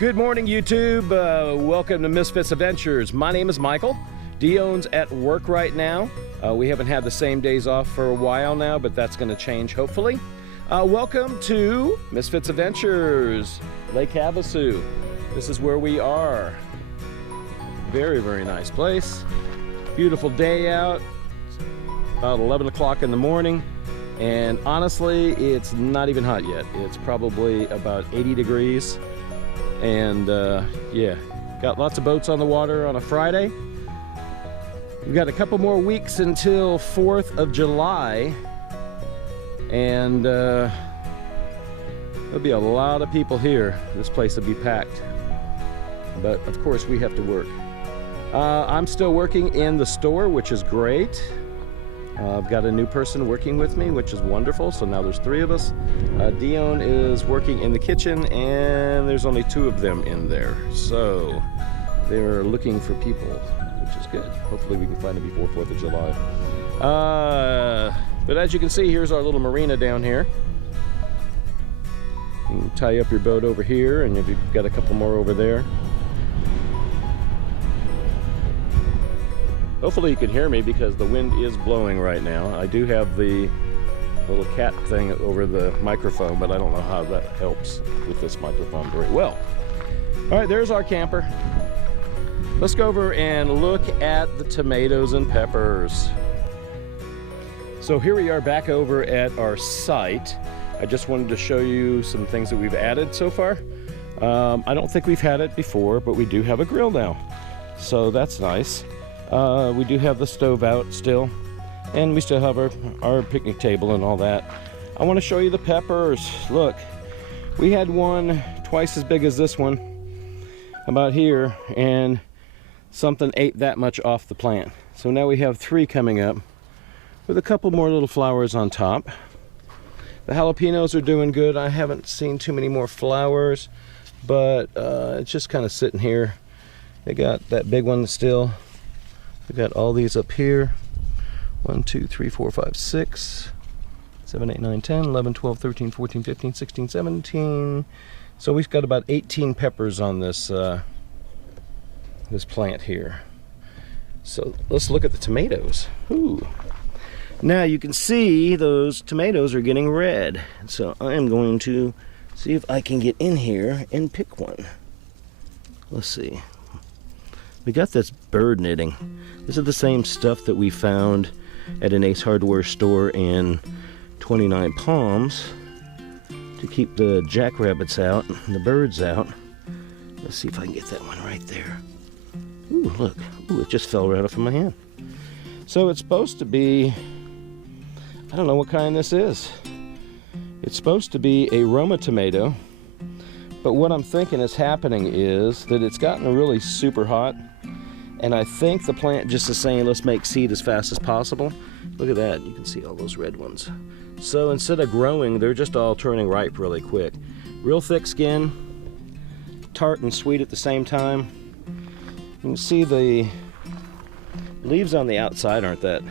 Good morning, YouTube. Welcome to Misfits Adventures. My name is Michael. Dione's at work right now. We haven't had the same days off for a while now, but that's going to change hopefully. Welcome to Misfits Adventures, Lake Havasu. This is where we are. Very, very nice place. Beautiful day out. It's about 11 o'clock in the morning. And honestly, it's not even hot yet. It's probably about 80 degrees. And yeah, got lots of boats on the water on a Friday. We've got a couple more weeks until 4th of July. And there'll be a lot of people here. This place will be packed. But of course we have to work. I'm still working in the store, which is great. I've got a new person working with me, which is wonderful. So now there's 3 of us. Dione is working in the kitchen, and there's only 2 of them in there. So they're looking for people, which is good. Hopefully we can find it before 4th of July. But as you can see, here's our little marina down here. You can tie up your boat over here, and you've got a couple more over there. Hopefully you can hear me because the wind is blowing right now. I do have the little cat thing over the microphone, but I don't know how that helps with this microphone very well. All right, there's our camper. Let's go over and look at the tomatoes and peppers. So here we are back over at our site. I just wanted to show you some things that we've added so far. I don't think we've had it before, but we do have a grill now. So that's nice. We do have the stove out still, and we still have our picnic table and all that. I want to show you the peppers. Look, we had one twice as big as this one about here, and something ate that much off the plant. So now we have 3 coming up with a couple more little flowers on top. The jalapenos are doing good. I haven't seen too many more flowers, but it's just kind of sitting here. They got that big one still. We got all these up here. 1, 2, 3, 4, 5, 6, 7, 8, 9, 10, 11, 12, 13, 14, 15, 16, 17. So we've got about 18 peppers on this this plant here. So let's look at the tomatoes. Ooh. Now you can see those tomatoes are getting red. So I'm going to see if I can get in here and pick one. Let's see. We got this bird knitting. This is the same stuff that we found at an Ace Hardware store in 29 Palms to keep the jackrabbits out and the birds out. Let's see if I can get that one right there. Ooh, look. Ooh, it just fell right off of my hand. So it's supposed to be, I don't know what kind this is. It's supposed to be a Roma tomato. But what I'm thinking is happening is that it's gotten really super hot, and I think the plant just is saying, let's make seed as fast as possible. Look at that, you can see all those red ones. So instead of growing, they're just all turning ripe really quick. Real thick skin, tart and sweet at the same time. You can see the leaves on the outside aren't that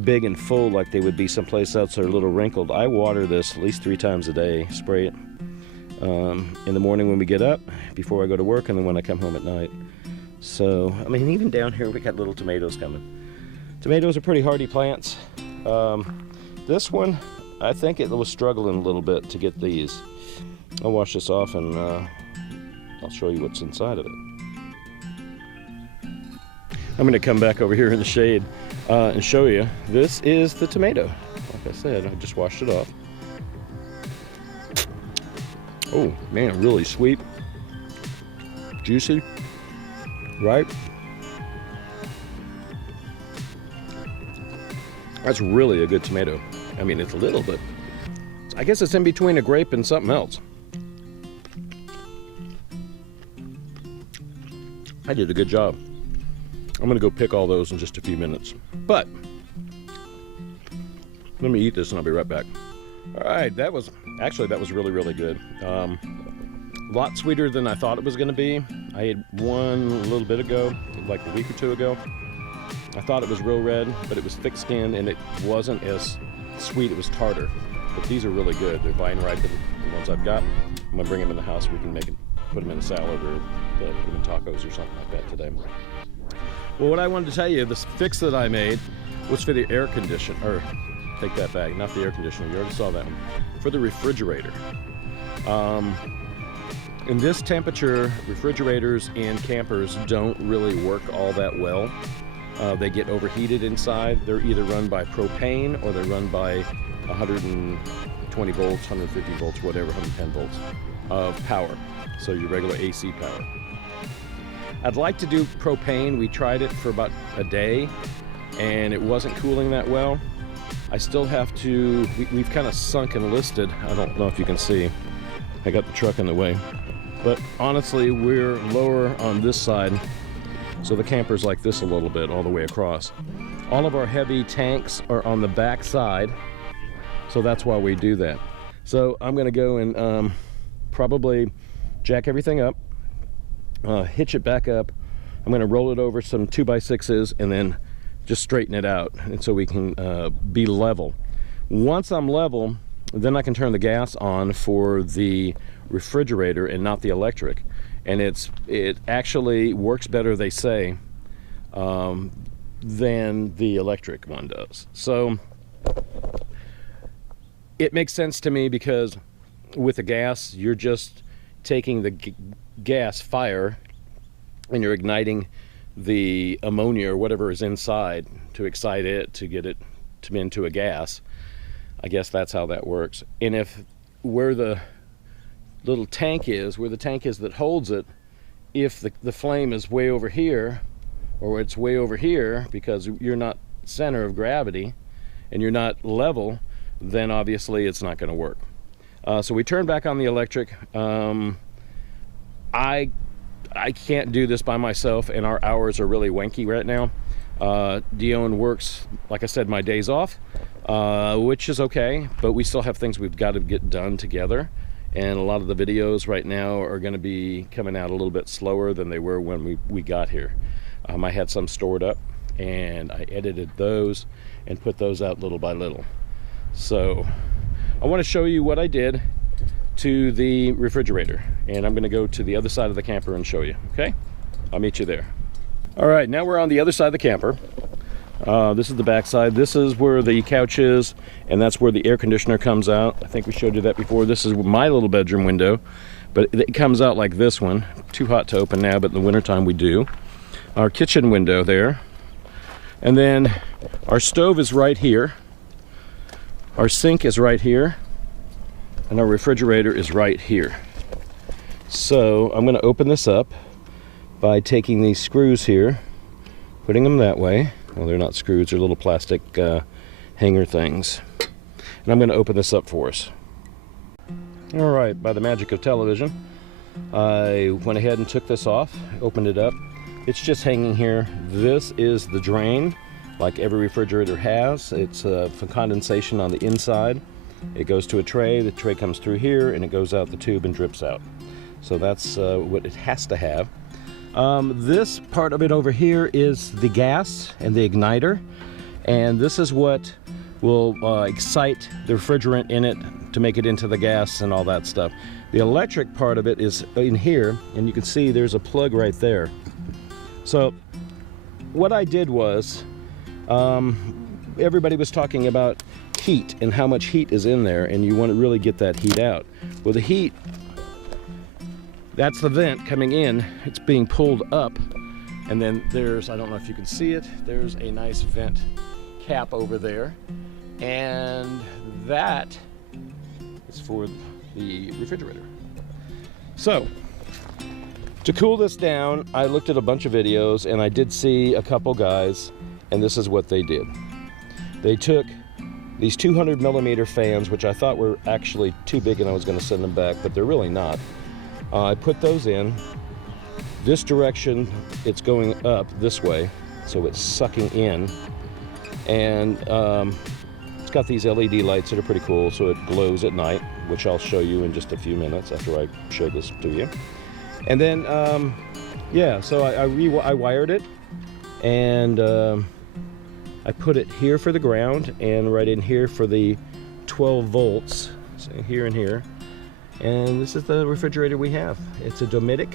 big and full like they would be someplace else. They're a little wrinkled. I water this at least 3 times a day, spray it. In the morning when we get up, before I go to work, and then when I come home at night. So, I mean, even down here we got little tomatoes coming. Tomatoes are pretty hardy plants. This one, I think it was struggling a little bit to get these. I'll wash this off and I'll show you what's inside of it. I'm going to come back over here in the shade and show you. This is the tomato. Like I said, I just washed it off. Oh man, really sweet, juicy, ripe. That's really a good tomato. I mean, it's little, but I guess it's in between a grape and something else. I did a good job. I'm gonna go pick all those in just a few minutes. But let me eat this and I'll be right back. All right, that was really, really good. A lot sweeter than I thought it was gonna be. I had one a little bit ago, like a week or 2 ago. I thought it was real red, but it was thick skinned and it wasn't as sweet, it was tartar. But these are really good. They're vine ripe, the ones I've got. I'm gonna bring them in the house. We can put them in a salad or put them in tacos or something like that today. Well, what I wanted to tell you, this fix that I made was for the air conditioner, or take that back, not the air conditioner, you already saw that one, for the refrigerator. In this temperature, refrigerators and campers don't really work all that well. They get overheated inside. They're either run by propane or they're run by 120 volts, 150 volts, whatever, 110 volts of power. So your regular AC power. I'd like to do propane. We tried it for about a day and it wasn't cooling that well. I still have to, we've kind of sunk and listed. I don't know if you can see. I got the truck in the way. But honestly, we're lower on this side, so the camper's like this a little bit all the way across. All of our heavy tanks are on the back side, so that's why we do that. So I'm gonna go and probably jack everything up, hitch it back up. I'm gonna roll it over some 2x6s and then just straighten it out, and so we can be level. Once I'm level, then I can turn the gas on for the refrigerator and not the electric, and it actually works better, they say, than the electric one does. So it makes sense to me, because with the gas, you're just taking the gas fire and you're igniting the ammonia or whatever is inside to excite it, to get it into a gas. I guess that's how that works. And if where the little tank is, where the tank is that holds it, if the flame is way over here, or it's way over here because you're not center of gravity and you're not level, then obviously it's not going to work. So we turn back on the electric. I can't do this by myself, and our hours are really wanky right now. Dione works, like I said, my days off, which is okay, but we still have things we've got to get done together. And a lot of the videos right now are going to be coming out a little bit slower than they were when we got here. I had some stored up, and I edited those and put those out little by little. So I want to show you what I did to the refrigerator, and I'm going to go to the other side of the camper and show you. Okay, I'll meet you there. All right, now we're on the other side of the camper. This is the back side. This is where the couch is, and that's where the air conditioner comes out. I think we showed you that before. This is my little bedroom window, but it comes out like this one. Too hot to open now, but in the wintertime we do. Our kitchen window there, and then our stove is right here. Our sink is right here, and our refrigerator is right here. So I'm going to open this up by taking these screws here, putting them that way. Well, they're not screws, they're little plastic hanger things. And I'm going to open this up for us. All right, by the magic of television, I went ahead and took this off, opened it up. It's just hanging here. This is the drain, like every refrigerator has. It's for condensation on the inside. It goes to a tray, the tray comes through here, and it goes out the tube and drips out. So that's what it has to have. This part of it over here is the gas and the igniter, and this is what will excite the refrigerant in it to make it into the gas and all that stuff. The electric part of it is in here, and you can see there's a plug right there. So what I did was, everybody was talking about heat and how much heat is in there, and you want to really get that heat out. Well, the heat, that's the vent coming in. It's being pulled up, and then there's, I don't know if you can see it, there's a nice vent cap over there, and that is for the refrigerator. So to cool this down, I looked at a bunch of videos, and I did see a couple guys, and this is what they did. They took these 200 millimeter fans, which I thought were actually too big and I was going to send them back, but they're really not. I put those in. This direction, it's going up this way, so it's sucking in. And it's got these LED lights that are pretty cool, so it glows at night, which I'll show you in just a few minutes after I show this to you. And then, yeah, so I wired it, and I put it here for the ground and right in here for the 12 volts, so here and here. And this is the refrigerator we have. It's a Dometic.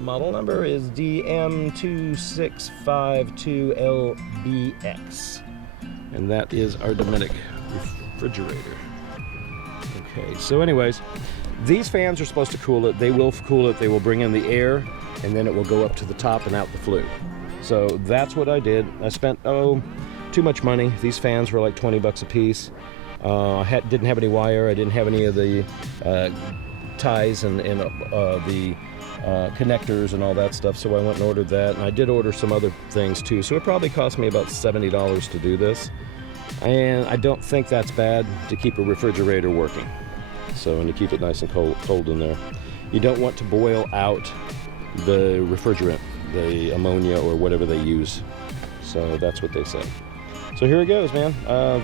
Model number is DM2652LBX. And that is our Dometic refrigerator. Okay, so anyways, these fans are supposed to cool it. They will cool it. They will bring in the air, and then it will go up to the top and out the flue. So that's what I did. I spent, too much money. These fans were like 20 bucks a piece. Didn't have any wire. I didn't have any of the ties and the connectors and all that stuff, so I went and ordered that. And I did order some other things too, so it probably cost me about $70 to do this. And I don't think that's bad to keep a refrigerator working. So, and to keep it nice and cold in there. You don't want to boil out the refrigerant, the ammonia or whatever they use. So that's what they say. So here it goes, man.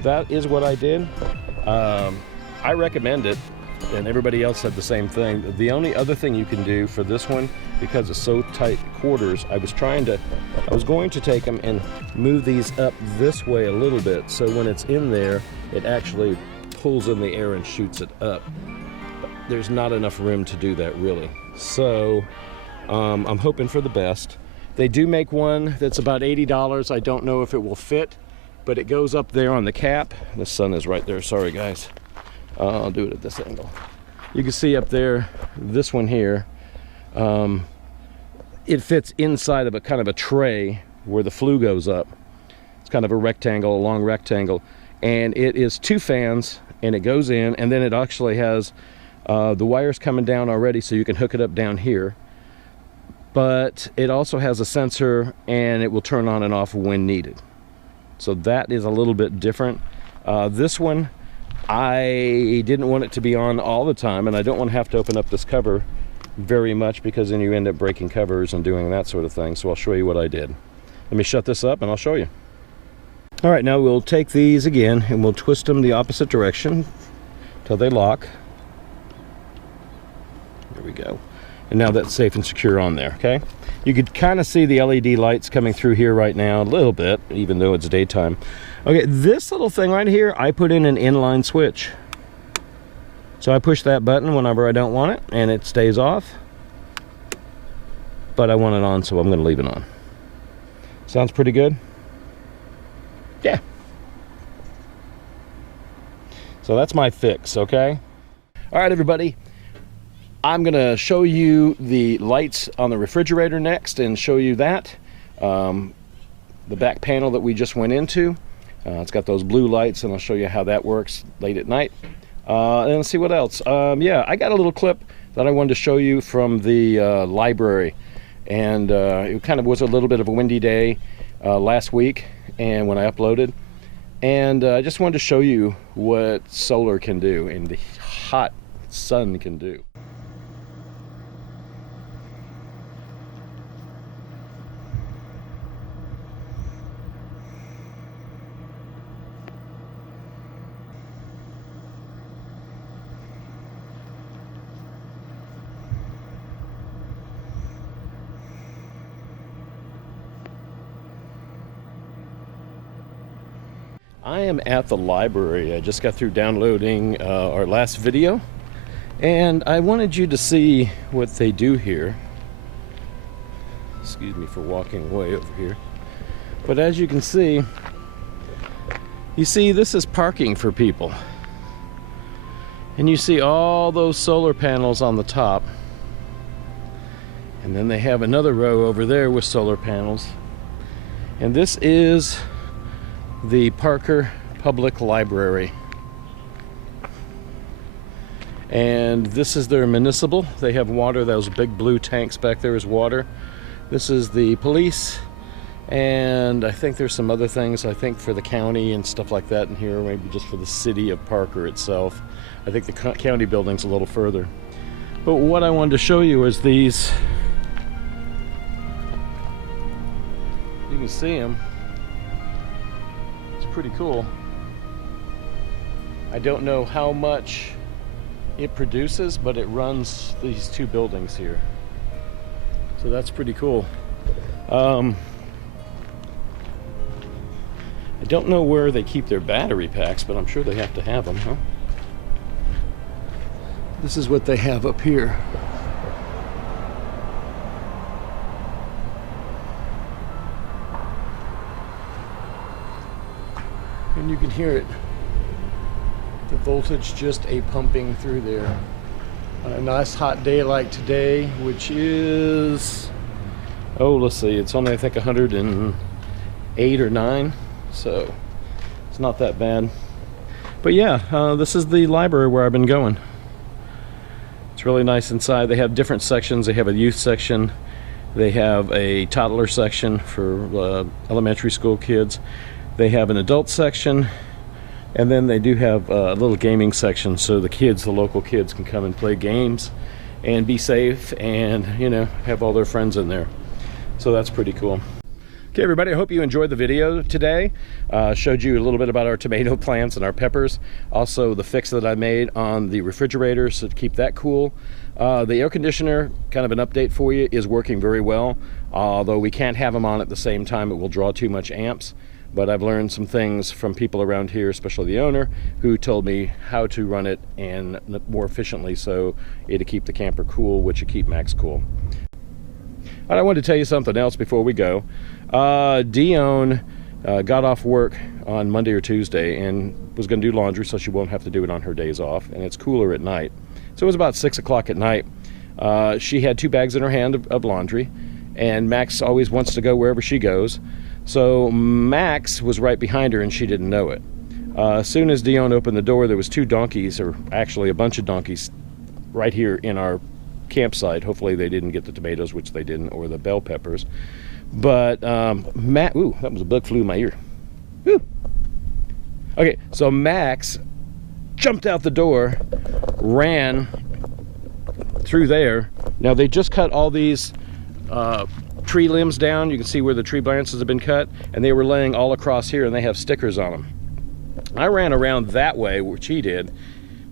That is what I did. I recommend it, and everybody else said the same thing. The only other thing you can do for this one, because it's so tight quarters, I was going to take them and move these up this way a little bit, so when it's in there, it actually pulls in the air and shoots it up. But there's not enough room to do that, really. So I'm hoping for the best. They do make one that's about $80. I don't know if it will fit, but it goes up there on the cap. The sun is right there, sorry guys. I'll do it at this angle. You can see up there, this one here, it fits inside of a kind of a tray where the flue goes up. It's kind of a rectangle, a long rectangle, and it is 2 fans, and it goes in, and then it actually has the wires coming down already, so you can hook it up down here. But it also has a sensor, and it will turn on and off when needed. So that is a little bit different. This one, I didn't want it to be on all the time, and I don't want to have to open up this cover very much, because then you end up breaking covers and doing that sort of thing. So I'll show you what I did. Let me shut this up and I'll show you. All right, now we'll take these again and we'll twist them the opposite direction till they lock. There we go. And now that's safe and secure on there, okay? You could kind of see the LED lights coming through here right now a little bit, even though it's daytime. Okay, this little thing right here, I put in an inline switch. So I push that button whenever I don't want it, and it stays off. But I want it on, so I'm gonna leave it on. Sounds pretty good? Yeah. So that's my fix, okay? All right, everybody. I'm gonna show you the lights on the refrigerator next and show you that. The back panel that we just went into. It's got those blue lights, and I'll show you how that works late at night. And let's see what else. Yeah, I got a little clip that I wanted to show you from the library. And it kind of was a little bit of a windy day last week, and when I uploaded. And I just wanted to show you what solar can do and the hot sun can do. I am at the library. I just got through downloading our last video, and I wanted you to see what they do here. Excuse me for walking way over here. But as you can see, this is parking for people. And you see all those solar panels on the top. And then they have another row over there with solar panels. And this is the Parker Public Library. And this is their municipal. They have water. Those big blue tanks back there is water. This is the police, and I think there's some other things, I think for the county and stuff like that in here, maybe just for the city of Parker itself. I think the county building's a little further. But what I wanted to show you is these. You can see them. Pretty cool. I don't know how much it produces, but it runs these 2 buildings here. So that's pretty cool. I don't know where they keep their battery packs, but I'm sure they have to have them, huh? This is what they have up here. And you can hear it. The voltage just pumping through there. On a nice hot day like today, which is, oh, let's see, it's only I think 108 or 9, so it's not that bad. But yeah, this is the library where I've been going. It's really nice inside. They have different sections. They have a youth section. They have a toddler section for elementary school kids. They have an adult section. And then they do have a little gaming section so the kids, the local kids, can come and play games and be safe and, you know, have all their friends in there. So that's pretty cool. Okay, everybody, I hope you enjoyed the video today. Showed you a little bit about our tomato plants and our peppers. Also the fix that I made on the refrigerator so to keep that cool. The air conditioner, kind of an update for you, is working very well. Although we can't have them on at the same time, it will draw too much amps. But I've learned some things from people around here, especially the owner, who told me how to run it and more efficiently so it'll keep the camper cool, which will keep Max cool. And I wanted to tell you something else before we go. Dione got off work on Monday or Tuesday and was going to do laundry so she won't have to do it on her days off, and it's cooler at night. So it was about 6 o'clock at night. She had 2 bags in her hand of laundry, and Max always wants to go wherever she goes. So Max was right behind her and she didn't know it. As soon as Dione opened the door, there was 2 donkeys, or actually a bunch of donkeys, right here in our campsite. Hopefully they didn't get the tomatoes, which they didn't, or the bell peppers. But ooh, that was a bug flew in my ear. Woo. Okay, so Max jumped out the door, ran through there. Now they just cut all these tree limbs down. You can see where the tree branches have been cut, and they were laying all across here, and they have stickers on them. I ran around that way, which he did.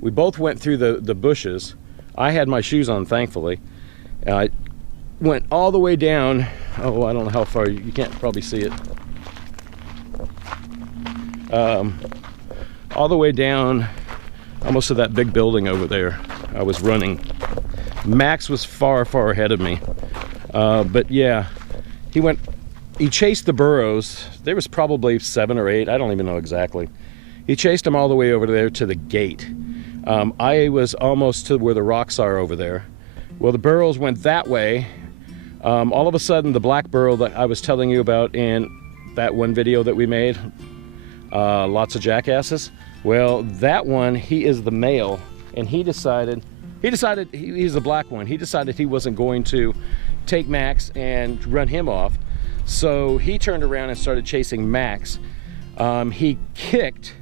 We both went through the bushes. I had my shoes on, thankfully. I went all the way down. Oh, I don't know how far. You can't probably see it. All the way down, almost to that big building over there. I was running. Max was far, far ahead of me. But yeah, he chased the burros. There was probably 7 or 8, I don't even know exactly. He chased them all the way over there to the gate. I was almost to where the rocks are over there. Well, the burros went that way. All of a sudden, the black burro that I was telling you about in that one video that we made, lots of jackasses. Well, that one, he is the male, and he's the black one. He decided he wasn't going to take Max and run him off. So he turned around and started chasing Max. He kicked,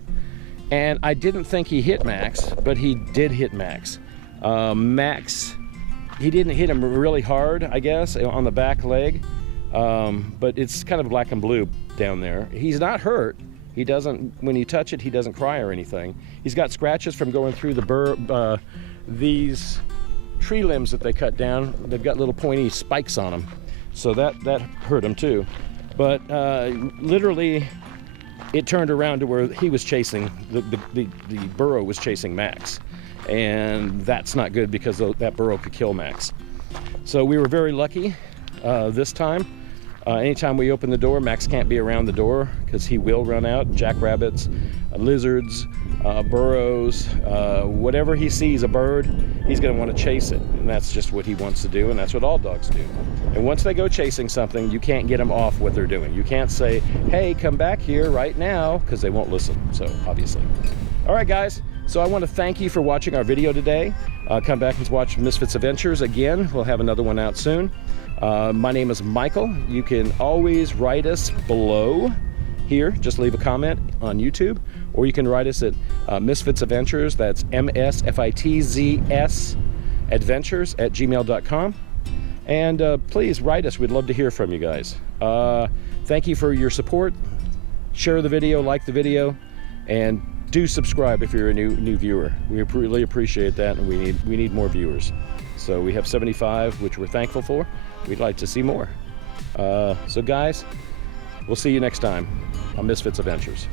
and I didn't think he hit Max, but he did hit Max. Max, he didn't hit him really hard, I guess, on the back leg, but it's kind of black and blue down there. He's not hurt. He doesn't, when you touch it, he doesn't cry or anything. He's got scratches from going through these tree limbs that they cut down. They've got little pointy spikes on them, so that hurt him too. But literally, it turned around to where he was chasing the burro was chasing Max, and that's not good because that burro could kill Max. So we were very lucky this time. Anytime we open the door, Max can't be around the door because he will run out. Jackrabbits, lizards, burros, whatever he sees, a bird, he's going to want to chase it. And that's just what he wants to do, and that's what all dogs do. And once they go chasing something, you can't get them off what they're doing. You can't say, hey, come back here right now, because they won't listen, so obviously. All right, guys, so I want to thank you for watching our video today. Come back and watch Misfits Adventures again. We'll have another one out soon. My name is Michael. You can always write us below here. Just leave a comment on YouTube, or you can write us at Misfits Adventures. That's MSFITZ'S Adventures @gmail.com. And please write us. We'd love to hear from you guys. Thank you for your support. Share the video, like the video, and do subscribe if you're a new viewer. We really appreciate that, and we need more viewers. So we have 75, which we're thankful for. We'd like to see more. So guys, we'll see you next time on Misfits Adventures.